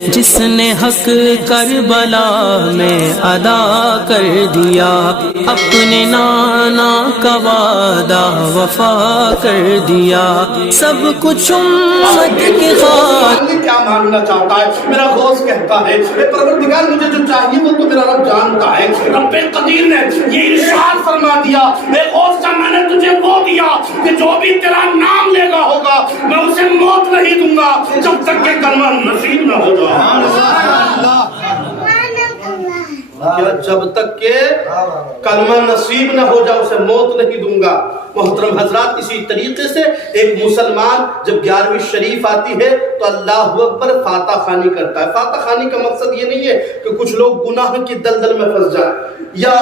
جس نے حق کربلا میں ادا کر دیا، اپنے نانا کا وعدہ وفا کر دیا، سب کچھ امت کے خاطر۔ کیا مانگنا چاہتا ہے؟ میرا غوث کہتا ہے اے پروردگار مجھے جو چاہیے وہ تو میرا رب جانتا ہے۔ رب قدیر نے یہ ارشاد فرما دیا، اے غوث جب میں نے تجھے وہ دیا کہ جو بھی تیرا نام لے گا ہوگا میں اسے موت نہیں دوں گا جب تک کہ کلمہ نصیب نہ ہو جائے۔ کیا جب تک کہ کلمہ نصیب نہ ہو جائے اسے موت نہیں دوں گا۔ محترم حضرات، اسی طریقے سے ایک مسلمان جب 11ویں شریف آتی ہے تو اللہ اکبر فاتح خوانی کرتا ہے۔ فاتح خوانی کا مقصد یہ نہیں ہے کہ کچھ لوگ گناہ کی دلدل میں پھنس جائیں یا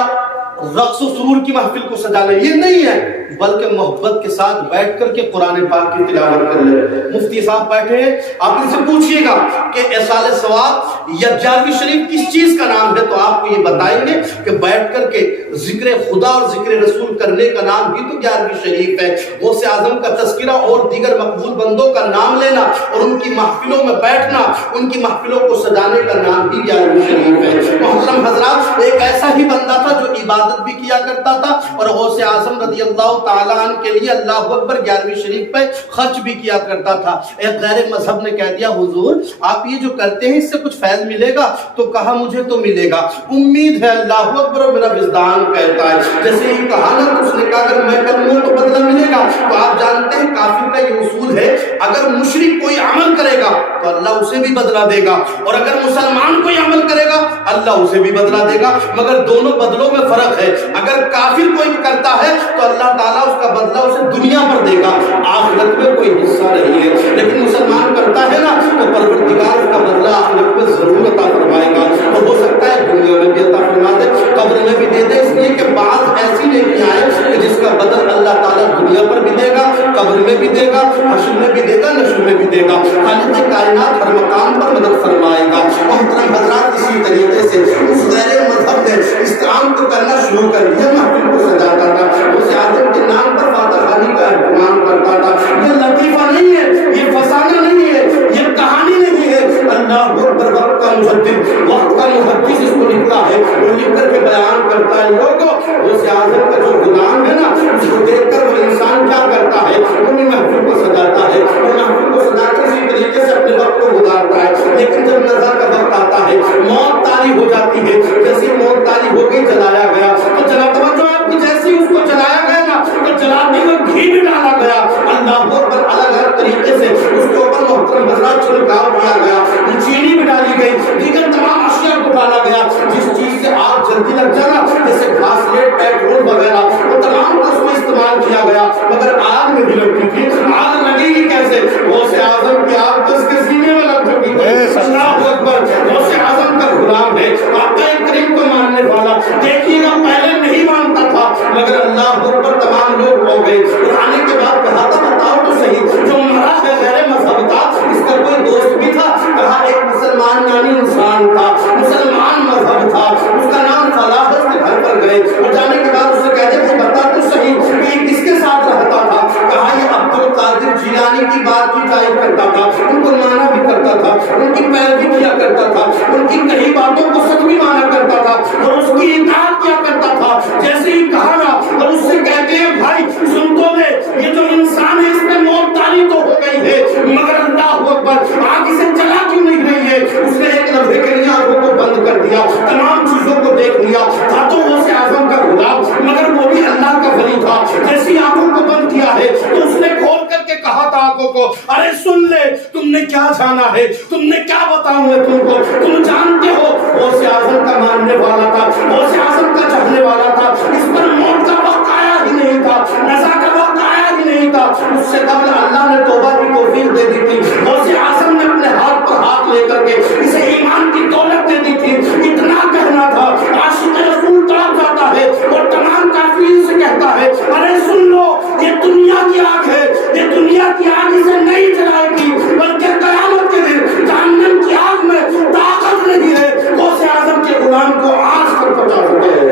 رقص و سرور کی محفل کو سجا لیں، یہ نہیں ہے، بلکہ محبت کے ساتھ بیٹھ کر کے قرآن پاک کی تلاوت کر لیں۔ مفتی صاحب بیٹھے ہیں، آپ ان سے پوچھئے گا کہ ایصال ثواب یا 11ویں شریف کس چیز کا نام ہے تو آپ کو یہ بتائیں گے کہ بیٹھ کر کے ذکر خدا اور ذکر رسول کرنے کا نام بھی تو 11ویں شریف ہے۔ غوث اعظم کا تذکرہ اور دیگر مقبول بندوں کا نام لینا اور ان کی محفلوں میں بیٹھنا، ان کی محفلوں کو سجانے کا نام بھی 11ویں شریف ہے۔ محترم حضرات، ایک ایسا ہی بندہ تھا جو عبادت بھی کیا کرتا تھا اور غوث اعظم رضی اللہ تعالیٰ عنہ کے لیے اللہ اکبر 11ویں شریف پہ خرچ بھی کیا کرتا تھا۔ ایک غیر مذہب نے کہہ دیا حضور آپ یہ جو کرتے ہیں اس سے کچھ فیض ملے گا؟ تو کہا مجھے تو ملے گا، امید ہے اللہ اکبر، اور میرا وجدان کہتا ہے۔ جیسے ہی کہا نا تو اس نے کہا اگر میں کروں تو بدلہ ملے گا۔ تو آپ جانتے ہیں کافر کا یہ اصول ہے، اگر مشرک کوئی عمل کرے گا تو اللہ اسے بھی بدلہ دے گا، اور اگر مسلمان کوئی عمل کرے گا اللہ اسے بھی بدلہ دے گا، مگر دونوں بدلوں میں فرق ہے۔ اگر کافر کوئی کرتا ہے تو اللہ تعالیٰ اس کا بدلہ اسے دنیا پر دے گا، آخرت میں کوئی حصہ نہیں ہے۔ لیکن مسلمان کرتا ہے نا تو پروردگار اس کا بدلہ آخرت میں ضرور عطا فرمائے گا، تو ہو سکتا ہے دنیا میں بھی عطا فرما دے، قبر میں بھی دے دے، اس لیے کہ بعض ایسی نیکیاں ہیں کہ جس کا بدل اللہ تعالیٰ دنیا پر بھی دے گا، قبر میں بھی دے گا، حشر میں بھی دے گا، نشر میں بھی دے گا۔ خالق کائنات ہر مقام پر مدد فرمائے گا۔ محترم حضرات، اسی طریقے سے اس غیر مذہب نے اس کام کو کرنا شروع کر دیا، محفل کو سجاتا تھا، غوث اعظم کے نام پر فاتح خوانی کا اہتمام کرتا تھا۔ یہ لطیفہ نہیں ہے، یہ فسانہ نہیں ہے، یہ کہانی نہیں ہے، اللہ اکبر، وقت کا محدث، وقت کا محدث اس کو لکھتا ہے، وہ لکھ کر کے بیان کرتا ہے لوگوں غوث اعظم کا جو غلام ہے نا اس کو دیکھ کر وہ انسان کیا کرتا ہے، وہ بھی محفل کو سجاتا ہے، وہ محفل کو سجا کر اسی طریقے سے اپنے وقت کو گزارتا ہے۔ لیکن جب نزا کا وقت آتا ہے، موت طاری ہو جاتی ہے، جیسے موت طاری ہو گئی جلایا گیا تو جلا توجہ آپ کی، جیسے اس کو جلایا گیا نا تو جلاتے ہوئے گھی بھی ڈالا گیا، اللہ پر الگ الگ طریقے سے اس کے اوپر محترم حضرات چھڑکاؤ کیا گیا، چینی بھی ڈالی گئی، دیگر تمام اشیاء کو ڈالا گیا، جس چیز سے آگ جلدی لگ جانا جیسے گھاسلیٹ، پیٹرول وغیرہ وہ تمام کو اس میں استعمال کیا گیا، مگر آگ نہیں لگتی تھی۔ آگ لگے گی کیسے؟ غوث اعظم کی آگ تو اس کے سینے میں لگ چکی تھی۔ اللہ اکبر، غوث اعظم کا غلام ہے، آقا کریم کو ماننے والا، دیکھیے گا پہلے نہیں مانتا تھا مگر اللہ اکبر تمام لوگ ہو گئے۔ آنے کے بعد کہا تھا بتاؤ تو صحیح جو مرا ہے غیر مذہب تھا اس کا کوئی دوست بھی تھا؟ کہا ایک مسلمان نامی انسان تھا، مسلمان مذہب تھا، اس کا نام فلاح، اس کے گھر پر گئے اور جانے کے بعد اسے کہتے تھے بتا تو صحیح کہ کس کے ساتھ رہتا تھا؟ کہا یہ عبد القادر جیلانی کی بات کی تعریف کرتا تھا، ان کو مانا بھی کرتا تھا، ان کی پیروی کیا کرتا تھا، ان کی کئی باتوں کو سچ بھی مانا کرتا تھا اور اس کی اطاعت کیا کرتا تھا۔ جیسے ہی کہا نا اور اس سے کہتے ہیں بھائی سن تو لے، یہ جو انسان ہے اس میں موت طاری تو ہو گئی ہے مگر اللہ اکبر آگ اسے جلا کیوں نہیں رہی ہے؟ اس نے ایک لمحے کے لیے آنکھوں کو بند کر دیا، تمام چیزوں کو دیکھ لیا، تھا تو غوث اعظم کا غلام مگر وہ بھی اللہ کا ولی تھا۔ جیسی آنکھوں کو بند کیا ہے تو اس نے کھول کر کے کہا تھا آنکھوں کو ارے سن لے، تم نے کیا جانا ہے، تم نے کیا بتاؤں میں تم کو، تم جانتے ہو غوث اعظم کا ماننے والا تھا، غوث اعظم کا چاہنے والا تھا، اس پر موت کا وقت آیا ہی نہیں تھا، نزا کا وقت آیا ہی نہیں تھا، اس سے قبل اللہ نے توبہ کی توفیق دے دی تھی، غوث اعظم نے اپنے ہاتھ پر ہاتھ لے کر کے اسے ایمان کی دولت دے دی تھی۔ اتنا کہنا تھا عاشق رسول تڑپ جاتا ہے اور تمام کافرین سے کہتا ہے ارے سن لو یہ دنیا کی آگ ہے، یہ دنیا کی آگ اسے نہیں جلائے گی بلکہ قیامت کے دن جہنم کی آگ میں طاقت نہیں ہے غوث اعظم کے غلام کو آج تک پہنچا چکے ہیں۔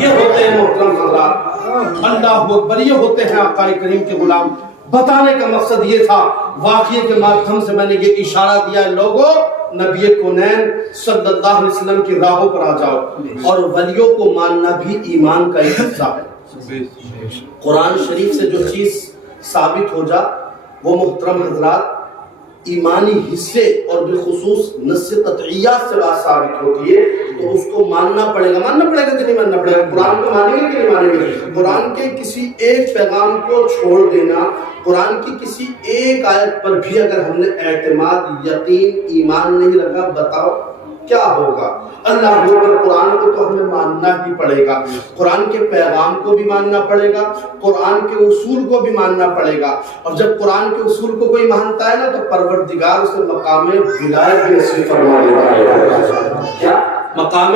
یہ ہوتے ہیں محترم حضرات اللہ اکبر، یہ ہوتے ہیں آقا کریم کے غلام۔ بتانے کا مقصد یہ تھا واقعے کے مادھم سے میں نے یہ اشارہ دیا ہے، لوگوں نبی کونین صلی اللہ علیہ وسلم کی راہوں پر آ جاؤ، اور ولیوں کو ماننا بھی ایمان کا ایک حصہ ہے۔ قرآن شریف سے جو چیز ثابت ہو جا وہ محترم حضرات ایمانی حصے اور بالخصوص نص قطعیات سے بات ثابت ہوتی ہے، تو اس کو ماننا پڑے گا کہ نہیں ماننا پڑے گا؟ قرآن کو مانیں گے کہ نہیں مانیں گے؟ قرآن کے کسی ایک پیغام کو چھوڑ دینا، قرآن کی کسی ایک آیت پر بھی اگر ہم نے اعتماد، یقین، ایمان نہیں رکھا، بتاؤ کیا ہوگا؟ اللہ اکبر، قرآن کو تو ہمیں ماننا ہی پڑے گا، قرآن کے پیغام کو بھی ماننا پڑے گا، قرآن کے اصول کو بھی ماننا پڑے گا، اور جب قرآن کے اصول کو کوئی مانتا ہے نا تو پروردگار اسے مقام ولایت بھی نصیب فرما دیتا ہے۔ کیا مقام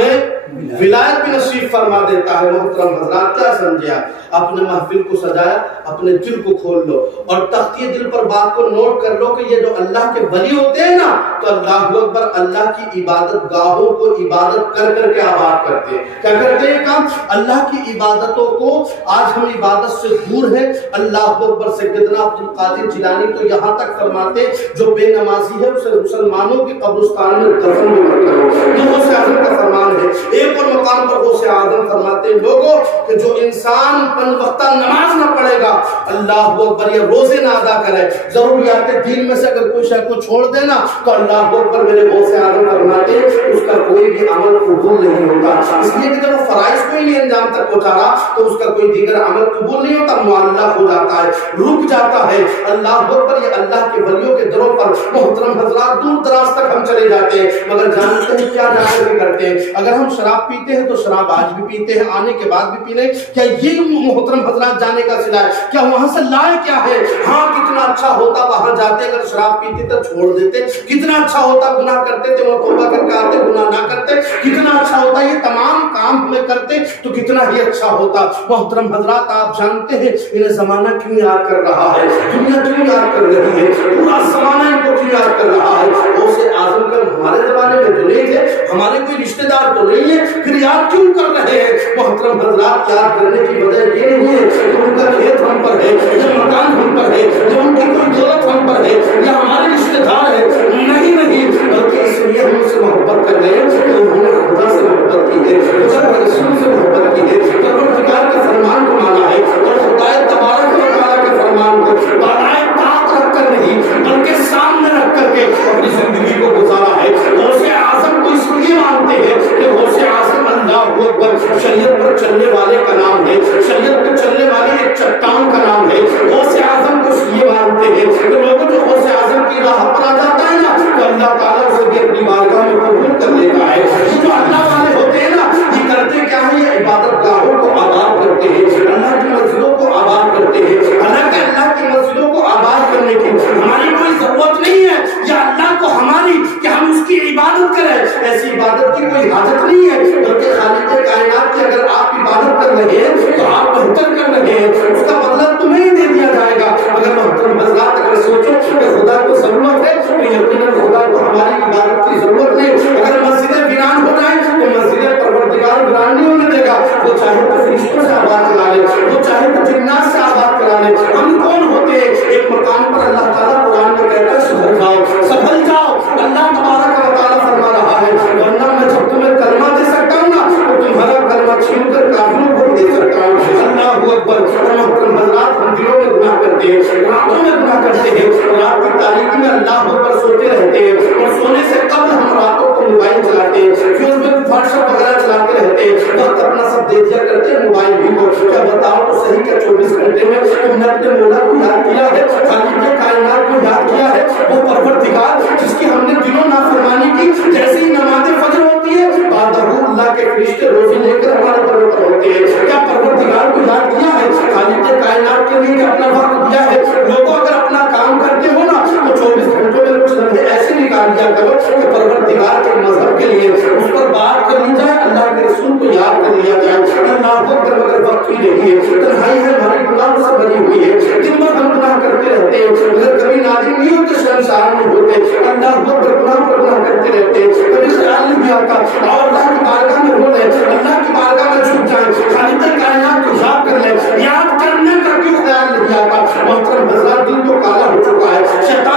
ولایت بھی نصیب فرما دیتا ہے۔ محترم حضرات کیا سمجھے آپ؟ اپنے محفل کو سجایا، اپنے دل کو کھول لو اور تختیہ دل پر بات کو نوٹ کر لو کہ یہ جو اللہ کے ولی ہوتے ہیں نا، تو اللہ اکبر، اللہ کی عبادت گاہوں کو عبادت کر کر کے آباد کرتے ہیں۔ کیا کرتے ہیں کام؟ اللہ کی عبادتوں کو، آج ہم عبادت سے دور ہیں، اللہ اکبر، سیدنا عبد القادر جیلانی تو یہاں تک فرماتے جو بے نمازی ہے اسے مسلمانوں کے قبرستان میں دفن بھی مت کرو۔ یہ غوث اعظم کا فرمان ہے۔ ایک اور مقام پر غوث اعظم فرماتے ہیں لوگوں کہ جو انسان پنج وقتہ نماز نہ پڑھے گا، اللہ اکبر، یا روزے نہ ادا کرے، ضروریات دین میں سے اگر کوئی شے کو چھوڑ دینا، تو اللہ اکبر، میرے غوث اعظم فرماتے ہیں اس کا کوئی بھی عمل قبول نہیں ہوتا۔ اس لیے کہ جب وہ فرائض کو ہی نہیں انجام تک پہنچا رہا تو اس کا کوئی دیگر عمل قبول نہیں ہوتا، معلق ہو جاتا ہے، رک جاتا ہے۔ اللہ اکبر، یہ اللہ کے ولیوں کے دروں پر محترم حضرات دور دراز تک ہم چلے جاتے ہیں، مگر جانتے ہیں کیا جا کر کے کرتے ہیں؟ اگر ہم شراب پیتے ہیں تو شراب آج بھی پیتے ہیں، آنے کے بعد بھی پی لیں، کیا یہ محترم حضرات جانے کا صلہ ہے؟ کیا وہاں سے لائے کیا ہے؟ ہاں، کتنا اچھا ہوتا وہاں جاتے، اگر شراب پیتے تو چھوڑ دیتے، کتنا اچھا ہوتا گناہ کرتے تو وہ توبہ کر کے آتے، گناہ نہ کرتے، کتنا اچھا ہوتا یہ تمام کام ہمیں کرتے تو کتنا ہی اچھا ہوتا۔ محترم حضرات آپ جانتے ہیں انہیں زمانہ کیوں یاد کر رہا ہے، دنیا کیوں یاد کر رہی ہے، پورا زمانہ ان کو کیوں یاد کر رہا ہے؟ غوث اعظم کا ہمارے زمانے میں تو نہیں تھے، ہمارے کوئی رشتہ دار تو نہیں ہے، پھر یاد کیوں کر رہے ہیں؟ محترم حضرات یاد کرنے کی وجہ یہ نہیں ہے کہ ان کا کھیت ہم پر ہے، یا مکان ہم پر ہے، یا ان کی کوئی دولت ہم پر ہے، یا ہمارے رشتہ دار ہے، نہیں، بلکہ اس لیے ہم ان سے محبت کر رہے ہیں کہ انہوں نے خدا سے محبت کی ہے، خدا کے رسول سے محبت کی ہے، پروردگار کے فرمان کو مانا ہے، اور خدا تبارک و تعالیٰ کے فرمان کو بالائے طاقت رکھ کر نہیں بلکہ سامنے رکھ کر کے اپنی زندگی کو گزارا ہے۔ غوث اعظم کو اس لیے مانتے ہیں کہ غوث اعظم اللہ اکبر شریعت پر چلنے والے کا نام ہے، شریعت پر چلنے والے ایک چٹان کا نام ہے۔ غوث اعظم کو اس لیے مانتے ہیں کہ لوگوں جو غوث اعظم کی راہ پر آ جاتا ہے نا تو اللہ تعالیٰ اسے بھی اپنی بارگاہ میں قبول کر لیتا ہے۔ جو اللہ والے ہوتے ہیں نا یہ کرتے کیا ہے؟ یہ عبادت گاہوں کو آباد کرتے ہیں، اللہ کی مسجدوں کو آباد کرتے ہیں۔ حالانکہ اللہ کی مسجدوں کو آباد کرنے کی ہماری کوئی ضرورت نہیں ہے، یا اللہ کو ہماری کہ ہم اس کی عبادت کریں، ایسی عبادت کی کوئی حاجت نہیں ہے، بلکہ خالق کائنات کی اگر آپ عبادت کر رہے ہیں تو آپ بہتر کر رہے ہیں، اس کا بدلہ تمہیں دے دیا جائے گا۔ اگر محترم حضرات اگر سوچو کہ خدا کو ضرورت ہے تو یقیناً خدا کو ہماری عبادت کی ضرورت نہیں۔ اگر مسجدیں ویران ہو جائیں تو مسجدیں پروردگار ویران نہیں ہونے دے گا، وہ چاہے تو فرشتوں سے آباد کرا لے، وہ چاہے تو جنات سے آباد کرا لے۔ ہم کون ہوتے ہیں؟ ایک مقام پر اللہ تعالیٰ قرآن میں کہتا ہے سدھر جاؤ، سنبھل جاؤ۔ اللہ تبارک و تعالیٰ فرما رہا ہے ورنہ میں جب تمہیں کلمہ دے سکتا ہوں نا تو تمہارا کلمہ چھین کر کافروں کو دے سکتا ہوں۔ اللہ اکبر۔ محترم حضرات ہم دلوں میں گناہ کرتے ہیں، راتوں میں گناہ کرتے ہیں، رات کی تاریکی میں اللہ اکبر سوتے رہتے ہیں، اور سونے سے قبل ہم راتوں کو موبائل چلاتے ہیں، فیس بک واٹس ایپ وغیرہ چلاتے رہتے ہیں، وقت اپنا سب دے دیا کرتے ہیں موبائل بھی کو۔ کیا بتاؤ تو صحیح کہ 24 گھنٹے میں تم نے اپنے مولا کو یاد کیا ہے، خالق کائنات کو یاد کیا ہے، وہ پروردگار جس کی ہم نے دنوں نافرمانی کی؟ جیسے ہی نماز فجر ہوتی ہے بعد اللہ کے فرشتے روزی لے کر ہمارے پر ہوتے ہیں، کیا پروردگار کو یاد کیا ہے، خالق کائنات کے لیے اپنا وقت دیا ہے؟ لوگوں اگر اپنا کام کرتے ہو نا تو 24 گھنٹوں میں کچھ لمحے ایسے نکال دیا کرو کہ پروردگار کے مذہب کے لیے اس پر بات کر لی جائے، اللہ کے رسول کو یاد کر لیا جائے۔ اللہ اکبر۔ مگر وقت ہی نہیں ہے، تنہائی ہے ہماری گناہوں سے بھری ہوئی ہے، دن بھر ہم گناہ کرتے رہتے ہیں، مگر کبھی نادم نہیں ہوتے، شرمسار نہیں ہوتے۔ اللہ اکبر، گناہ پر گناہ کرتے رہتے ہیں، کبھی خیال نہیں آتا اور اللہ کی بارگاہ میں رو لیں، اللہ کی بارگاہ میں جھک جائیں، خالق کائنات کو یاد کر لیں، یاد کرنے کا کیوں خیال نہیں آتا؟ محترم حضرات دل تو کالا ہو چکا ہے، شیطان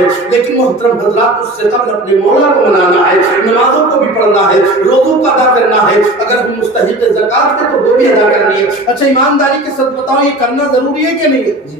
ہے، لیکن محترم حضرات اس سے قبل اپنے مولا کو منانا ہے، نمازوں کو بھی پڑھنا ہے، روزوں کو ادا کرنا ہے، اگر ہم مستحق زکات تھے تو وہ بھی ادا کرنی ہے۔ اچھا ایمانداری کے ساتھ بتاؤ یہ کرنا ضروری ہے کہ نہیں ہے؟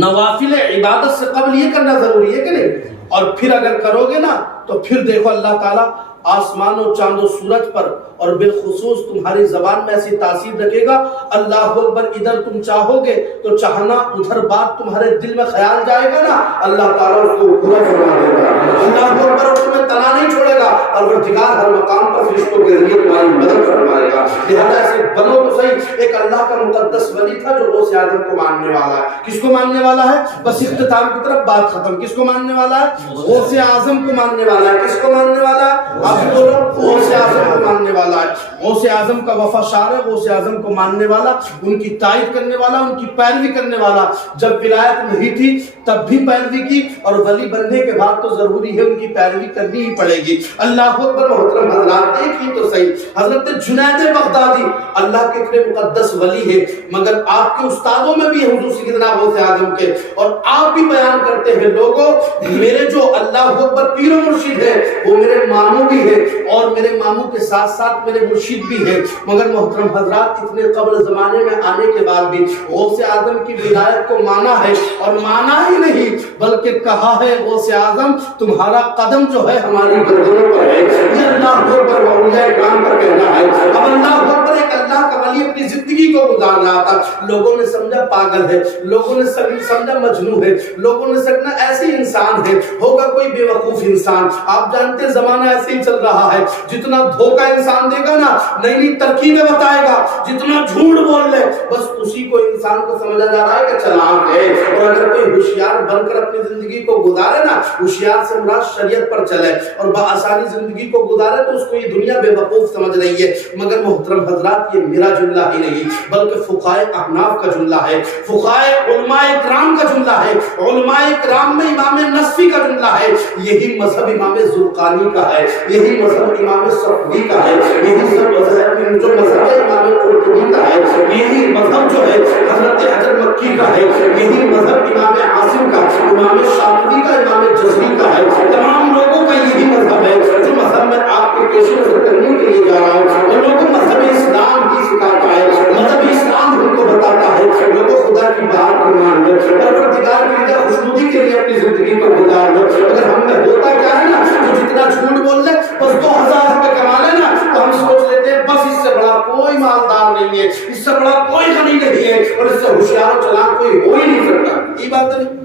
نوافل عبادت سے قبل یہ کرنا ضروری ہے کہ نہیں؟ اور پھر اگر کرو گے نا تو پھر دیکھو اللہ تعالیٰ آسمان و چاند و سورج پر اور بالخصوص تمہاری زبان میں ایسی تاثیر رکھے گا، اللہ اکبر ادھر تم چاہو گے تو چاہنا ادھر بات تمہارے دل میں خیال جائے گا نا، اللہ تعالیٰ اس کو پورا فرما دے گا، اللہ اکبر اور تمہیں تنا نہیں چھوڑے گا، پروردگار ہر مقام پر فرشتوں کے ذریعے تمہاری مدد فرمائے گا۔ لہذا ایسے بنو تو صحیح۔ ایک اللہ کا مقدس ولی تھا جو غوث اعظم کو ماننے والا ہے۔ کس کو ماننے والا ہے؟ بس اختتام کی طرف بات ختم۔ کس کو ماننے والا ہے؟ غوث اعظم کو ماننے والا ہے۔ کس کو ماننے والا ہے؟ آپ بولو غوث اعظم کو ماننے والا ہے۔ غوث اعظم کا وفا شار ہے، غوث اعظم کو ماننے والا، ان کی تائید کرنے والا، ان کی پیروی کرنے والا۔ جب ولایت نہیں تھی تب بھی پیروی کی، اور ولی بننے کے بعد تو ضروری ہے ان کی پیروی کرنی ہی پڑے گی۔ اللہ اکبر محترم حضرات، دیکھیے تو صحیح، حضرت جنید بغدادی اللہ کے اتنے مقدس ولی ہے، مگر آپ کے استادوں میں بھی حضور سیدنا غوث اعظم کے، اور آپ بھی بیان کرتے ہیں لوگوں میرے جو اللہ اکبر پیر و مرشد ہے وہ میرے ماموں بھی ہے، اور میرے ماموں کے ساتھ ساتھ میرے مرشد بھی ہے۔ مگر محترم حضرات اتنے قبل زمانے میں آنے کے بعد بھی غوث اعظم کی ولایت کو مانا ہے، اور مانا ہی نہیں بلکہ کہا ہے غوث اعظم تمہارا قدم جو ہے ہماری گردنوں پر ہے۔ یہ اللہ اکبر اولیاء کرام کا کہنا ہے۔ اب اللہ اکبر ایک اللہ کا ولی اپنی زندگی کو گزار رہا تھا، لوگوں نے سمجھا پاگل ہے، لوگوں نے سمجھا مجنون ہے، لوگوں نے سمجھا ایسے انسان ہے، ہوگا کوئی بے وقوف انسان۔ آپ جانتے ہیں زمانہ ایسے ہی چل رہا ہے، جتنا دھوکہ انسان دے گا نا نئی نئی ترکیبیں بتائے گا، جتنا جھوٹ بول لے بس اسی کو انسان کو سمجھا جا رہا ہے کہ چلاک ہے۔ اور اگر کوئی ہوشیار بن کر اپنی زندگی کو گزارے نا، ہوشیار سے مراد شریعت پر چلے اور بآسانی زندگی کو گزارے، تو اس کو یہ دنیا بے وقوف سمجھ رہی ہے۔ مگر محترم حضرات یہ میرا جملہ ہی نہیں بلکہ فقہائے احناف کا جملہ ہے، فقہائے علماء کرام کا جملہ ہے، علماء کرام میں امام نصفی کا جملہ ہے، یہی مذہب امام زرقانی کا ہے، یہی مذہب امام صفوی کا ہے، یہی سب مذہب جو مذہب امام قرطبی کا ہے، یہی مذہب جو ہے حضرت حجر مکی کا ہے، یہی مذہب امام عاصم کا، امام شافعی کا، امام جزری کا ہے، تمام لوگوں کا یہی مذہب ہے۔ جو مذہب میں آپ کے پیش نظر کرنے کے لیے جا رہا ہوں ان لوگوں کو مذہب اسلام ہی سکھاتا ہے، مذہب اسلام ان کو بتاتا ہے لوگوں خدا کی بات کو مان لو، پروردگار کی رضا خوشنودی کے لیے اپنی زندگی کو گزار لو۔ اگر ہم میں ہوتا کیا ہے نا جو جتنا جھوٹ بول لے بس 2000 روپے کما لے نا تو ہم سوچ لیتے ہیں بس اس سے بڑا کوئی مالدار نہیں ہے، اس سے بڑا کوئی غنی نہیں ہے، اور اس سے ہوشیار و چلاک کوئی ہو ہی نہیں سکتا۔ یہ بات نہیں،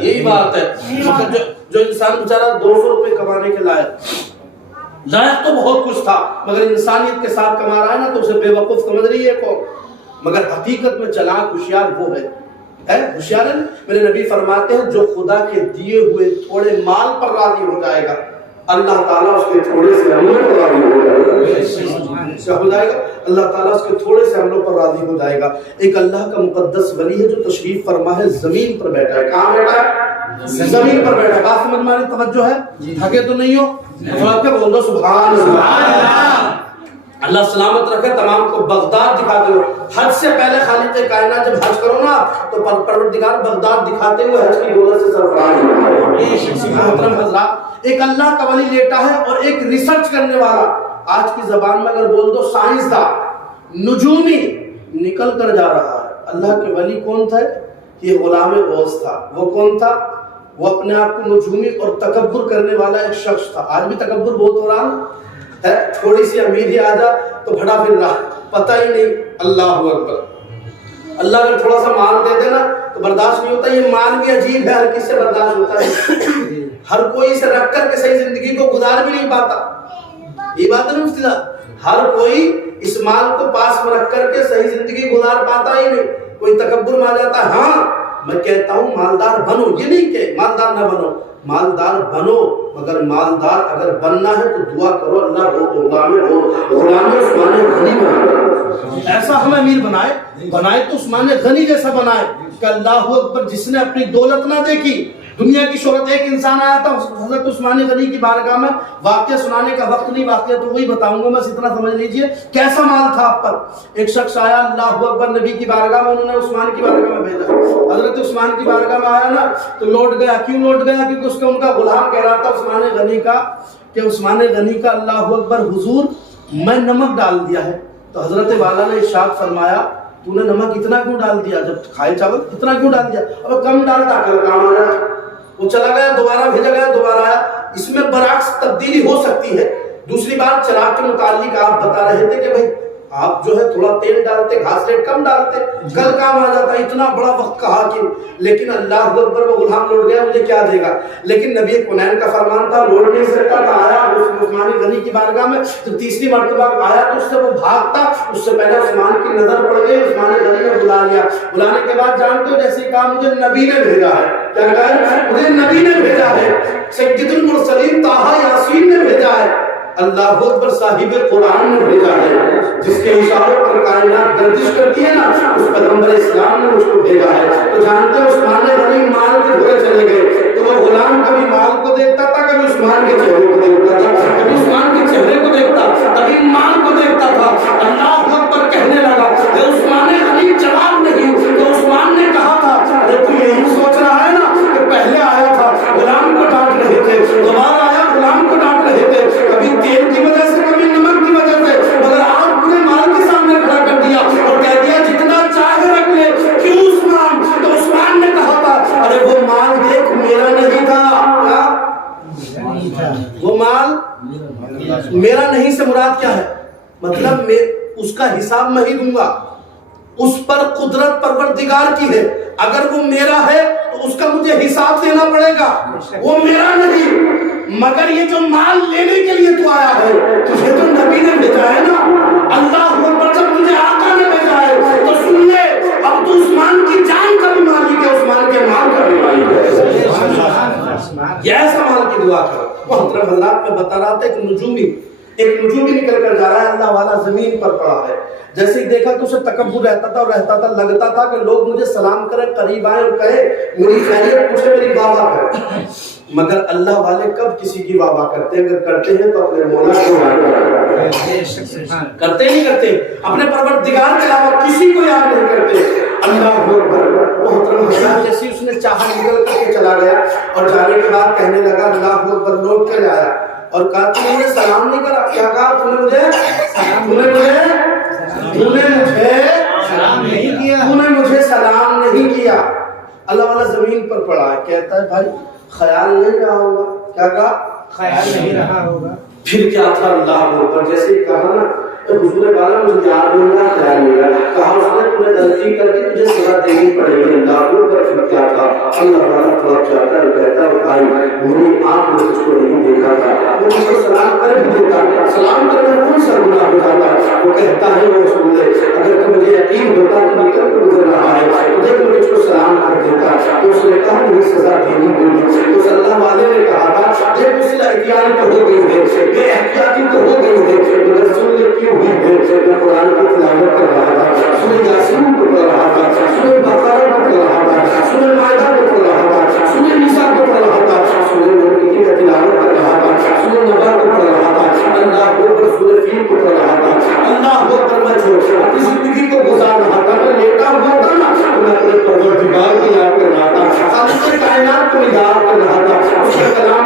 یہی بات ہے۔ جو انسان بیچارہ 200 روپے کمانے کے لائق تو بہت کچھ تھا مگر انسانیت کے ساتھ کما رہا ہے نا تو اسے بے وقوف سمجھ رہی ہے کون؟ مگر حقیقت میں چلاک ہوشیار وہ ہے ہوشیار ہے۔ میرے نبی فرماتے ہیں جو خدا کے دیے ہوئے تھوڑے مال پر راضی ہو جائے گا اللہ تعالیٰ اس کے تھوڑے سے عملوں پر راضی ہو جائے گا۔ کیا ہو جائے گا؟ اللہ تعالیٰ اس کے تھوڑے سے عملوں پر راضی ہو جائے گا۔ ایک اللہ کا مقدس ولی ہے جو تشریف فرما ہے زمین پر بیٹھا ہے۔ کہاں بیٹھا ہے؟ زمین پر بیٹھا ہے۔ بات سمجھ میں آ رہی؟ توجہ ہے؟ تھکے تو نہیں ہو؟ تھوڑا کے بول دو سبحان اللہ۔ اللہ سلامت رکھے تمام کو بغداد دکھاتے ہوئے، حج سے پہلے خالق کائنات جب حج کرو نا تو پروردگار بغداد دکھاتے ہوئے حج کی دولت سے سرفراز ہے۔ محترم حضرات ایک اللہ کا ولی لیٹا ہے اور ایک ریسرچ کرنے والا، آج کی زبان میں اگر بول دو سائنسدان، نجومی نکل کر جا رہا ہے۔ اللہ کے ولی کون تھے؟ یہ غلام غوث تھا۔ وہ کون تھا؟ وہ اپنے آپ کو نجومی اور تکبر کرنے والا ایک شخص تھا۔ آج بھی تکبر بہت ہو رہا ہے، تھوڑی سی امیری آ جا تو بھڑا پھر رہا، پتہ ہی نہیں۔ اللہ اکبر۔ اللہ اگر تھوڑا سا مال دے دینا تو برداشت نہیں ہوتا۔ یہ مال بھی عجیب ہے، ہر کس سے برداشت ہوتا ہے؟ ہر کوئی اسے رکھ کر کے صحیح زندگی کو گزار بھی نہیں پاتا۔ یہ بات ہے نا مفتیٰ، ہر کوئی اس مال کو پاس میں رکھ کر کے صحیح زندگی گزار پاتا ہی نہیں۔ کوئی تکبر میں آ جاتا ہے۔ ہاں میں کہتا ہوں مالدار بنو، یہ نہیں کہ مالدار نہ بنو، مالدار بنو، مگر مالدار اگر بننا ہے تو دعا کرو اللہ ہو غلام عثمان غنی بنائے، ایسا ہمیں امیر بنائے تو عثمان غنی جیسا بنائے کہ اللہ اکبر جس نے اپنی دولت نہ دیکھی، دنیا کی شہرت ایک انسان آیا تھا حضرت عثمان غنی کی بارگاہ میں، واقعہ سنانے کا وقت نہیں، واقعہ تو وہی بتاؤں گا، بس اتنا سمجھ لیجئے کیسا مال تھا آپ پر۔ ایک شخص آیا اللہ اکبر نبی کی بارگاہ میں، انہوں نے عثمان کی بارگاہ میں بھیجا، حضرت عثمان کی بارگاہ میں آیا نا تو لوٹ گیا۔ کیوں لوٹ گیا؟ کیونکہ اس کا ان کا غلام کہہ رہا تھا عثمان غنی کا کہ عثمان غنی کا اللہ اکبر حضور میں نمک ڈال دیا ہے۔ تو حضرت والا نے ارشاد فرمایا تو نے نمک اتنا کیوں ڈال دیا؟ جب کھائے چاول اتنا کیوں ڈال دیا؟ اب کم ڈال تاکہ کام آ جائے۔ وہ چلا گیا، دوبارہ بھیجا گیا، دوبارہ آیا۔ اس میں برعکس تبدیلی ہو سکتی ہے۔ دوسری بات چراغ کے متعلق آپ بتا رہے تھے کہ بھائی آپ جو ہے تھوڑا تیل ڈالتے، گھاس ریٹ کم ڈالتے، کل کام آ جاتا۔ اتنا بڑا وقت کہا کہ لیکن اللہ اکبر وہ غلام لوٹ گیا، مجھے کیا دے گا؟ لیکن نبی کونین کا فرمان تھا لوٹ نہیں سکتا تھا۔ آیا عثمان غنی کی بارگاہ میں، جب تیسری مرتبہ آیا تو اس سے وہ بھاگتا، اس سے پہلے عثمان کی نظر پڑ گئی، عثمان غنی نے بلا لیا۔ بلانے کے بعد جانتے ہو جیسے کہا مجھے نبی نے بھیجا ہے، کیا کہا ہے؟ مجھے نبی نے بھیجا ہے، سید المرسلین طٰہٰ یاسین نے بھیجا ہے، اللہ اکبر صاحب قرآن نے بھیجا ہے، جس کے اشاروں پر کائنات گردش کرتی ہے نا، اس پیغمبر اسلام نے مجھ کو بھیجا ہے۔ تو جانتے ہیں عثمان غنی مال کے دھوئے چلے گئے تو وہ غلام کبھی مال کو دیکھتا تھا، کبھی عثمان کے چہرے کو دیکھتا تھا، کبھی عثمان کے چہرے کو دیکھتا، کبھی مال کو دیکھتا تھا۔ اللہ اکبر کہنے لگا کہ عثمان غنی جواب نہیں، تو عثمان نے کہا تھا ارے تو یہی سوچ رہا ہے نا کہ پہلے آیا تھا غلام کو ڈانٹ رہے تھے، دوبارہ آیا غلام کو ڈانٹ رہے تھے، کبھی تیل کی وجہ سے کبھی نمک کی وجہ سے، مگر آپ پورے مال کے سامنے کھڑا کر دیا اور کہہ دیا جتنا چاہے رکھ لے۔ کیوں عثمان؟ تو عثمان نے کہا تھا ارے وہ مال دیکھ میرا نہیں تھا، وہ مال میرا نہیں سے مراد کیا ہے؟ مطلب میں اس کا حساب میں ہی دوں گا، اس پر قدرت پروردگار کی ہے، اگر وہ میرا ہے تو اس کا مجھے حساب دینا پڑے گا، وہ میرا نہیں۔ مگر یہ جو مال لینے کے لیے تو آیا ہے، تجھے تو نبی نے بھیجا ہے نا، اللہ اکبر، جب مجھے آقا نے بھیجا ہے تو سن لے، اب تو عثمان کی جان کا بھی مالک ہے، عثمان کے مال کا بھی مالک ہے۔ یہ ایسا مال کی دعا کرو۔ محترم حضرات میں بتا رہا تھا ایک نجومی نکل کر جا رہا ہے، اللہ والا زمین پر پڑا ہے، جیسے ہی دیکھا تو اسے تکبر رہتا تھا، لگتا تھا کہ لوگ مجھے سلام کریں، قریب آئیں اور کہے میری خیریت پوچھے، میری واہ واہ کریں۔ مگر اللہ والے کب کسی کی واہ واہ کرتے ہیں؟ اگر کرتے ہیں تو اپنے مولا کو کرتے نہیں کرتے، اپنے پروردگار کے علاوہ کسی کو یاد نہیں کرتے۔ اللہ اکبر۔ محترم حضرات جیسے اس نے چاہا نکل کر کے چلا گیا اور جانے کے بعد کہنے لگا اللہ اکبر، لوٹ کر آیا اور کہا تو نے سلام نہیں کرا، کیا کہا تو نے مجھے سلام نہیں کیا۔ اللہ والا زمین پر پڑا ہے، کہتا ہے بھائی خیال نہیں رہا ہوگا، کیا کہا؟ خیال نہیں رہا ہوگا۔ پھر کیا تھا؟ اللہ اکبر، جیسے ہی کہا نا حضور والا مجھے یاد نہیں رہا، خیال نہیں رہا، کہا اس نے تمہیں غلطی کر دی، تجھے سزا دینی پڑے گی۔ اللہ اکبر، پھر کیا تھا؟ اللہ والا تھوڑا چاہتا ہے، کہتا ہے بھائی میری آنکھ نے تجھ کو نہیں دیکھا تھا، وہ مجھ کو سلام کر بھی دیتا، سلام کرنے کون سا گناہ ہو جاتا؟ وہ کہتا ہے وہ سن لے، اگر تو مجھے یقین ہوتا تو نکل کر گزر رہا ہے، دیکھ میں تجھ کو سلام کر دیتا۔ تو اس نے کہا مجھے سزا دینی ہوگی۔ تو صلی اللہ علیہ نے کہا تھا دیکھ اس سے احتیاطی تو ہو گئی ہے، بے احتیاطی تو ہو گئی ہے، مگر سن لے کیوں ہوئی ہے؟ میں قرآن کی تلاوت کر رہا تھا، سورہ یاسین کو پڑھ رہا تھا، سورہ بقرہ کو پڑھ رہا تھا، سورہ مائدہ کو پڑھ رہا تھا، سورہ نساء کو پڑھ رہا تھا، سورہ ملک کی تلاوت کر رہا تھا، سورہ نبا کو پڑھ رہا تھا، اللہ اکبر، سورہ فیل کو پڑھ رہا تھا۔ اللہ اکبر، میں اپنی زندگی کو گزار رہا تھا، میں لیٹا ہوا تھا نا تو میں اپنے پروردگار کو یاد کر رہا تھا، خالق کائنات کو یاد کر رہا تھا، اس کے کلام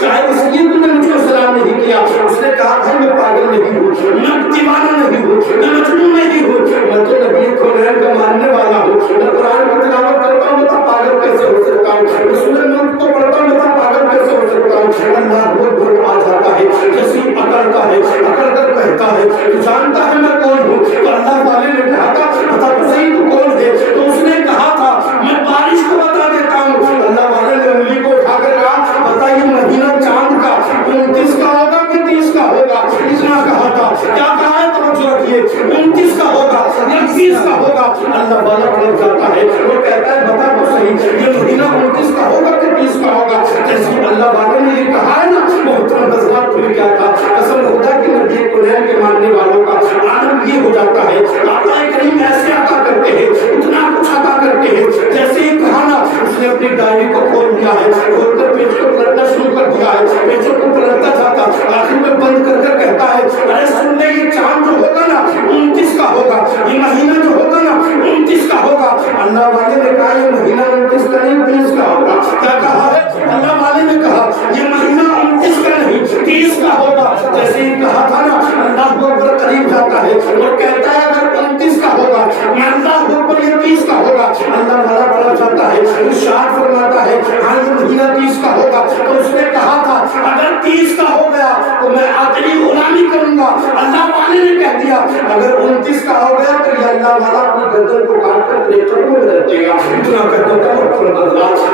شاید اس لیے تم نے مجھ کو سلام نہیں کیا. اس نے کہا بھائی میں پاگل نہیں ہوں, میں دیوانہ نہیں ہوں, میں مجنون نہیں ہوں, میں تو نبی کونین کا ماننے والا ہوں. میں قرآن کی تلاوت کرتا ہوں, بتا پاگل کیسے ہو سکتا ہوں. رسول ملک کو پڑھتا ہوں, بتا پاگل کیسے ہو سکتا ہوں. اللہ بول آ جاتا ہے, جیسے اکڑتا ہے, اکڑ کر کہتا ہے تو جانتا ہے میں کون ہوں. تو اللہ والے نے کہا تھا بتا تو صحیح تو کون ہے. تو اس نے کہا تھا میں بارش کو بتا دیتا ہوں. اللہ والے نے انگلی کو اٹھا کر کہا بتا یہ مہینہ چاند کا 29 کا ہوگا کہ 30 کا ہوگا. اتنا کہا تھا. کیا کہا ہے توجہ رکھیے, 29 کا ہوگا یا 30 کا ہوگا. اللہ والا پڑھ جاتا ہے, وہ کہتا ہے بتا تو صحیح یہ مہینہ 29 کا ہوگا کہ 30 کا ہوگا. جیسے اللہ والے نے یہ کہا ہے نا محترم حضرات, پھر کیا تھا قسم خدا کہ نبی کونین کے ماننے والوں کا عالم یہ ہو جاتا ہے. آقا کریم ایسے عطا کرتے ہیں, اتنا کچھ عطا کرتے ہیں. جیسے ہی کہا نا اس نے اپنی ڈائری کو کھول دیا ہے, کھول کر پیج کو پلٹنا شروع کر دیا ہے. پیجوں کو پلٹتا جاتا, آخر میں بند کر کر کہتا ہے ارے سن لے یہ چاند جو ہوگا نا 29 کا ہوگا, یہ مہینہ جو ہوگا نا 29 کا ہوگا. اللہ والے نے کہا یہ مہینہ 29 کا نہیں 30 کا ہوگا. کیا کہا ہے اللہ والے نے کہا یہ مہینہ 29 کا نہیں 30 کا ہوگا. جیسے ہی کہا تھا نا اللہ اکبر قریب جاتا ہے اور کہتا ہے اگر 29 کا ہوگا میں اللہ اکبر یہ 30 کا ہوگا. اللہ والا بڑا جاتا ہے, ارشاد فرماتا ہے ہاں یہ مہینہ 30 کا ہوگا. تو اس نے کہا تھا اگر 30 کا ہو گیا تو میں آخری غلامی کروں گا. اللہ والے نے کہہ دیا اگر 29 کا ہو گیا تو یہ اللہ والا اپنی گردن کو کاٹ کر پلیٹوں میں رکھ دے گا. اتنا کہتا تھا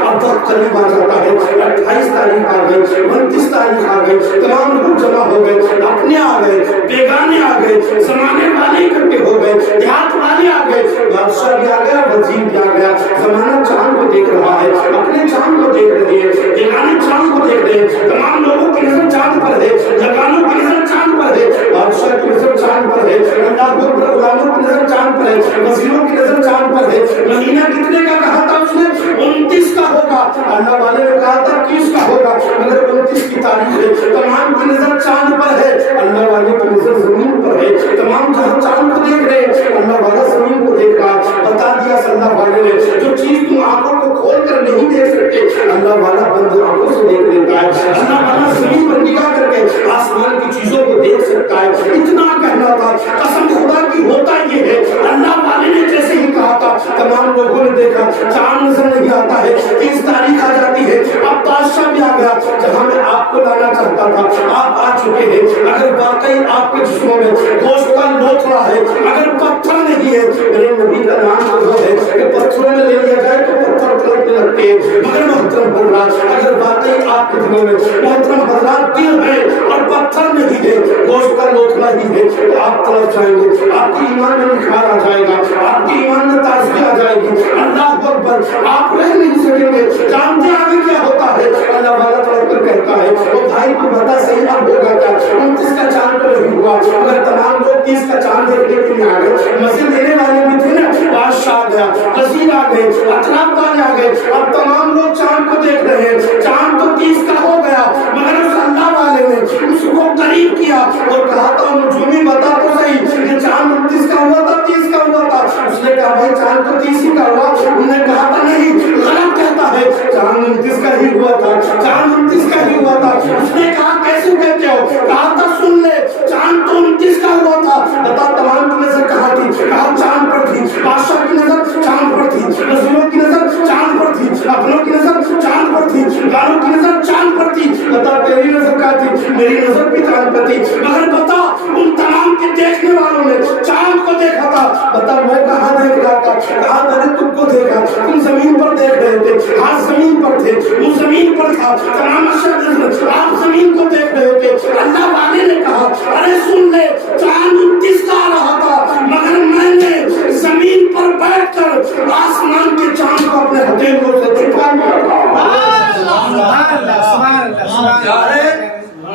اب وقت قریب آ جاتا ہے. 28 تاریخ آ گئی, 29 تاریخ آ گئی, تمام لوگ جمع ہو گئے, اپنے آ گئے, بیگانے آ گئے, زمانے والے اکٹھے ہو گئے, دیہات والے آ گئے, بادشاہ بھی آ گیا, وزیر بھی آ گیا. زمانہ چاند کو دیکھ رہا ہے, اپنے چاند کو دیکھ رہے ہیں, بیگانے چاند کو دیکھ رہے ہیں. تمام لوگوں کی نظر چاند پر ہے, جوانوں کی نظر چاند پر ہے, بادشاہ کی نظر چاند پر ہے, اللہ اکبر غلاموں کی نظر چاند پر ہے, وزیروں کی نظر چاند پر ہے. مہینہ کتنے کا کہا تھا اس نے 29 کا ہوگا. اللہ والے نے کہا تھا 30 کا ہوگا, مگر 29 کی تاریخ ہے. تمام کی نظر چاند پر ہے, اللہ والے کی نظر زمین پر ہے. تمام جہاں چاند کو دیکھ رہے ہیں, اللہ والا زمین کو دیکھ رہا. بتا دیا اللہ والے نے جو چیز تم آنکھوں کو کھول کر نہیں دیکھ سکتے اللہ والا بند آنکھوں سے دیکھ لیتا ہے. اللہ والا زمین پر نگاہ کر کے آسمان کی چیزوں کو دیکھ سکتا ہے. اتنا کہنا تھا قسم خدا کی ہوتا یہ ہے. اللہ والے نے جیسے ہی کہا تھا تمام لوگوں نے دیکھا چاند نظر نہیں آتا ہے. 30 تاریخ آ جاتی ہے, اب بادشاہ بھی آ گیا. جہاں میں آپ کو لانا چاہتا تھا آپ آ چکے ہیں. اگر واقعی آپ کے جسموں میں گوشت کا لوتھڑا ہے, اگر پتھر نہیں ہے, میرے نبی کا نام جو ہے کہ پتھروں میں لے لیا جائے تو پتھر پلٹنے لگتے ہیں. مگر محترم حضرات اگر واقعی آپ کے دلوں میں محترم حضرات دل ہے اور پتھر نہیں ہے, گوشت کا لوتھڑا ہی ہے, تو آپ طرف جائیں گے, آپ کی ایمان میں نکھار آ جائے گا, آپ کی ایمان میں تازگی آ جائے گی. اللہ اکبر, آپ رہ نہیں سکیں گے. جانتے آگے کیا ہوتا ہے, اللہ والا طرف پر کہتا ہے وہ بھائی تو بتا صحیح اب ہوگا کیا. 29 کا چاند تو نہیں ہوا, مگر تمام لوگ 30 کا چاند دیکھنے کے لیے آ گئے. مزے دینے والے بھی تھے نا, بادشاہ آ گیا, وزیر آ گئے, اطراف والے آ گئے. اب تمام لوگ چاند کو دیکھ رہے ہیں. چاند تو 30 کا ہو گیا, مگر اس اللہ والے نے اس کو قریب کیا اور کہا تھا نجومی بتا تو صحیح یہ چاند 29 کا ہوا تھا 30 کا ہوا تھا. اس نے کہا بھائی چاند تو 30 ہی کا ہوا. انہوں نے کہا تھا نہیں غلط کہتا ہے, چاند 29 کا ہی ہوا تھا, چاند 29 کا ہی ہوا تھا. اس نے کہا کیسے کہتے ہو, کہا تھا سن لے چاند تو 29 کا ہوا تھا. بتا تمام کی نظر کہاں تھی, کہا چاند پر تھی. بادشاہ کی نظر چاند پر تھی, وزیروں کی نظر چاند پر تھی, اپنوں کی نظر چاند پر تھی, گاروں کی نظر چاند پر تھی. بتا تیری نظر کہاں تھی, میری نظر بھی چاند پر تھی. مگر بتا ان تمام کے دیکھنے والوں نے چاند کو دیکھا تھا. بتا میں کہاں دیکھ رہا تھا, کہاں میں نے تم کو دیکھا, تم زمین پر دیکھ رہے تھے, ہاتھ زمین پر تھے, وہ زمین پر تھا, تمام آپ زمین کو دیکھ رہے تھے. اللہ والے نے کہا ارے سن لے چاند 29 کا آ رہا تھا, مگر میں نے زمین پر بیٹھ کر آسمان کے چاند کو اپنے ہتھیلیوں سے چھپا لیا.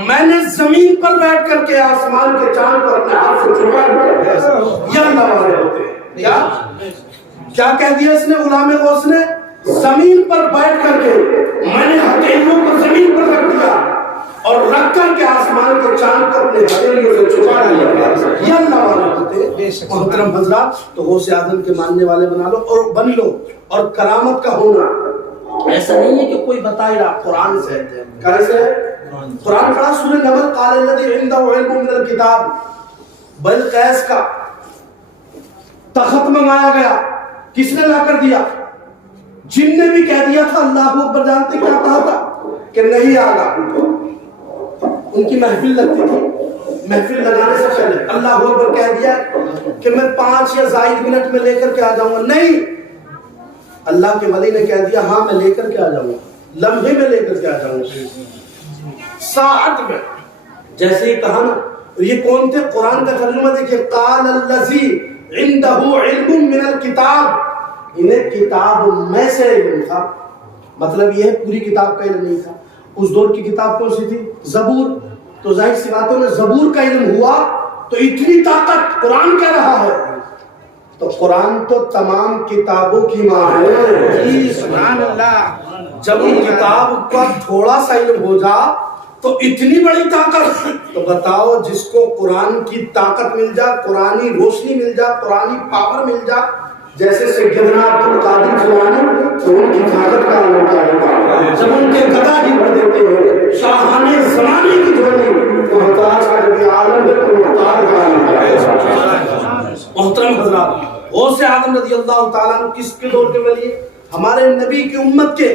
میں نے زمین پر بیٹھ کر کے آسمان کے چاند کو اپنے ہاتھ سے چھپا لیا. یہ اللہ والے ہوتے ہیں. کیا کہہ دیا اس نے غلام غوث نے, زمین پر بیٹھ کر کے میں نے ہتھیلیوں کو زمین پر رکھ دیا اور رکھ کر کے آسمان کے چاند کو اپنے ہتھیلیوں سے چھپا لیا. یہ اللہ والے ہوتے ہیں. محترم حضرات تو غوث اعظم کے ماننے والے بنا لو اور بن لو. اور کرامت کا ہونا ایسا نہیں ہے کہ کوئی بتا ہی رہا، قرآن سے ہے۔ کیسے ہے؟ قرآن پڑھا سورہ نمل، قال الذی عنده علم من الکتاب، بلقیس کا تخت منگایا گیا، کس نے لا کر دیا؟ جن نے بھی کہہ دیا تھا اللہ اکبر، جانتے کیا کہا تھا؟ کہ نہیں آگا۔ ان کی محفل لگتی تھی، محفل لگانے سے پہلے اللہ اکبر کہہ دیا کہ میں 5 یا زائد منٹ میں لے کر کے آ جاؤں گا، نہیں، اللہ کے ولی نے کہہ دیا ہاں میں لے کر کے آ جاؤں گا، لمحے میں لے کر کے آ جاؤں گا، ساعت میں۔ جیسے ہی کہا نا، یہ کون تھے؟ قرآن کا ترجمہ دیکھیں، قال الذی عنده علم من الکتاب، انہیں کتاب میں سے علم تھا، مطلب یہ ہے پوری کتاب کا علم نہیں تھا۔ اس دور کی کتاب کون سی تھی؟ زبور، تو ظاہر سی باتوں میں زبور کا علم ہوا تو اتنی طاقت قرآن کہہ رہا ہے، تو قرآن تو تمام کتابوں کی ماں ہے جی، سبحان اللہ۔ جب ان کتاب کا تھوڑا سا علم ہو جا تو اتنی بڑی طاقت، تو بتاؤ جس کو قرآن کی طاقت مل جا، قرآنی روشنی مل جا، قرآنی پاور مل جا، جیسے سیدنا عبد القادر جیلانی، تو ان کی طاقت کا علم کیا ہوگا؟ جب ان کے گدا ہی بڑھ دیتے ہیں شاہانے زمانے کی جھولی، تو محتاج کا نبی عالم ہے، تو محتاج کا علم کیا ہے؟ محترم حضرات، غوث اعظم رضی اللہ تعالیٰ عنہ کس کے دور کے ولی؟ ہمارے نبی کی امت کے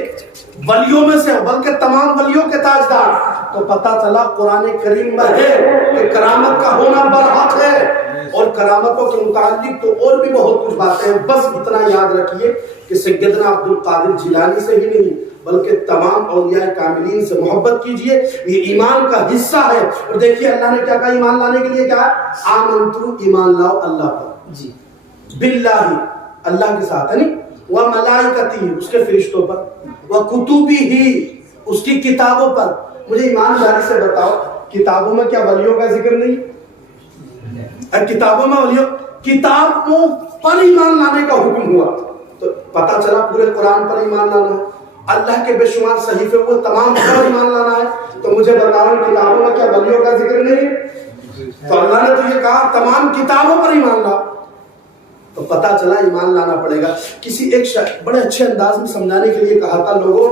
ولیوں میں سے، بلکہ تمام ولیوں کے تاجدار۔ تو پتہ چلا قرآن کریم میں ہے کہ کرامت کا ہونا برحق ہے، اور کرامتوں کے متعلق تو اور بھی بہت کچھ باتیں ہیں۔ بس اتنا یاد رکھیے کہ سیدنا عبد القادر جیلانی سے ہی نہیں بلکہ تمام اولیاء کاملین سے محبت کیجئے، یہ ایمان کا حصہ ہے۔ اور دیکھیے اللہ نے کیا کہا ایمان لانے کے لیے؟ کیا؟ آمنتو، ایمان لاؤ اللہ پر، جی، باللہ، اللہ کے ساتھ ہے نہیں، وملائکتہ، اس کے فرشتوں پر، وکتبہ، اس کی کتابوں پر۔ مجھے ایمانداری سے بتاؤ کتابوں میں کیا ولیوں کا ذکر نہیں؟ کتابوں میں ولیوں، کتابوں پر ایمان لانے کا حکم ہوا، تو پتہ چلا پورے قرآن پر ایمان لانا ہے، اللہ کے بے شمار صحیفے وہ تمام پر ایمان لانا ہے۔ تو مجھے بتاؤ کتابوں میں کیا ولیوں کا ذکر نہیں؟ تو اللہ نے تو یہ کہا تمام کتابوں پر ایمان لا، تو پتہ چلا ایمان لانا پڑے گا۔ کسی ایک بڑے اچھے انداز میں سمجھانے کے لیے کہا تھا، لوگوں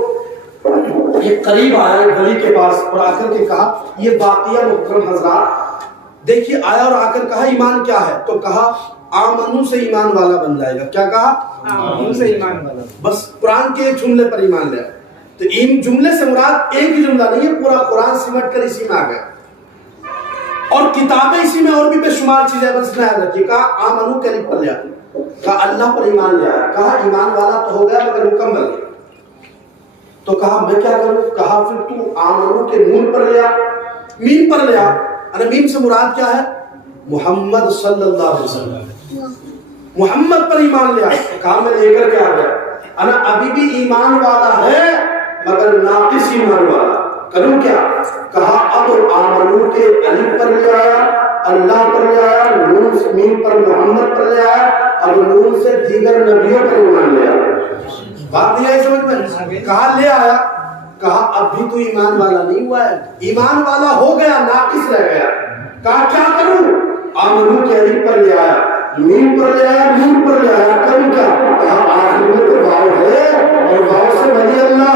ایک قریب آیا ولی کے پاس اور آ کر کے کہا یہ واقعہ محترم حضرات دیکھیے، آیا اور آ کر کہا ایمان کیا ہے؟ تو کہا آمنو سے ایمان والا بن جائے گا۔ کیا کہا؟ آمنو سے ایمان والا، بس قرآن کے ایک جملے پر ایمان لیا۔ تو ان جملے سے مراد ایک ہی جملہ نہیں ہے، پورا قرآن سمٹ کر اسی میں آ گیا، اور کتابیں اسی میں اور بھی بے شمار چیزیں، بس یاد رکھیے۔ کہا آمنو کے لکھ پر لیا، کہا اللہ پر ایمان لیا، کہا ایمان والا تو ہو گیا مگر مکمل نہیں۔ تو کہا میں کیا کروں؟ کہا پھر تو آمنو کے نون پر لیا، میم پر لیا، اور میم سے مراد کیا ہے؟ محمد صلی اللہ علیہ وسلم، محمد پر ایمان لیا۔ کہا میں لے کر کے آ گیا، انا ابھی بھی ایمان والا ہے مگر ناقص ایمان والا، کروں کیا؟ کہا اب آمنو کے الف پر لے آیا، اللہ پر لے آیا، نون سے میم پر محمد پر لے آیا، اور نون سے دیگر نبیوں پر ایمان لے آیا۔ بات نہیں آئی سمجھ میں؟ کہا لے آیا، کہا اب بھی تو ایمان والا نہیں ہوا ہے، ایمان والا ہو گیا ناقص رہ گیا۔ کہا کیا کروں؟ آمنو کے الف پر لے آیا، میم پر لے آیا، نون پر لے آیا، کروں کیا؟ کہا آخر میں تو واو ہے، اور واو سے ولی اللہ